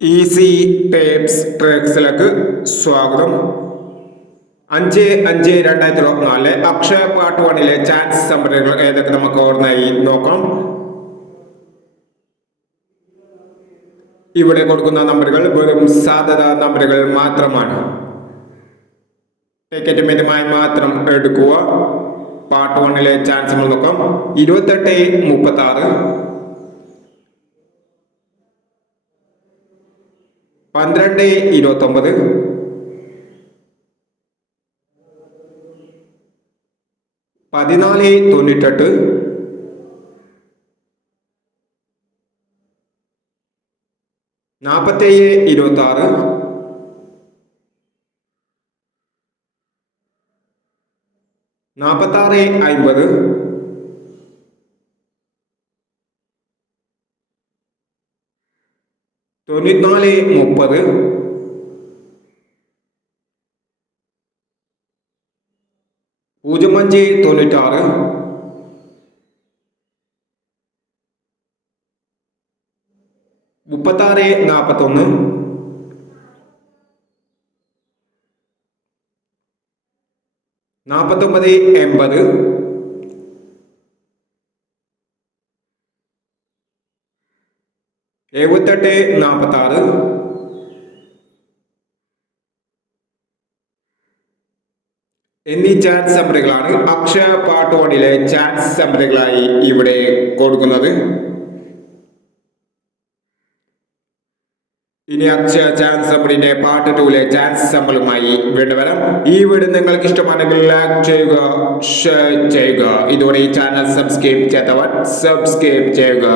Easy tapes ട്രിക്സിലേക്ക് സ്വാഗതം. 5/5/2024 Akshaya part 1 chance നമ്പറുകൾ ഏതൊക്കെ നമുക്ക് ഓർമ്മയായി നോക്കാം. ഇവിടെ കൊടുക്കുന്ന നമ്പറുകൾ വെറും സാധ്യത നമ്പറുകൾ മാത്രമാണ്. ടിക്കറ്റ് മിതമായി മാത്രം എടുക്കുക. പാർട്ട് 1 ചാൻസ് നമ്മൾ നോക്കാം. 28-36, 12-29, 14-98, 47-26, 46-50, 94-30, 05-96, 36-41, 49-80, 78-46, എന്നീ ചാൻസ് നമ്പറുകളാണ് അക്ഷയ പാർട്ട് 1 ചാൻസ് നമ്പറുകളായി ഇവിടെ കൊടുക്കുന്നത്. ഇനി അക്ഷയ ചാൻസ് നമ്പറിന്റെ പാർട്ട് 2 ചാൻസ് നമ്പറുമായി വീണ്ടും വരാം. ഈ വീഡിയോ നിങ്ങൾക്ക് ഇഷ്ടമാണെങ്കിൽ ലൈക്ക് ചെയ്യുക, ഷെയർ ചെയ്യുക. ഇതുവരെ ഈ ചാനൽ സബ്സ്ക്രൈബ് ചെയ്യാത്തവർ സബ്സ്ക്രൈബ് ചെയ്യുക.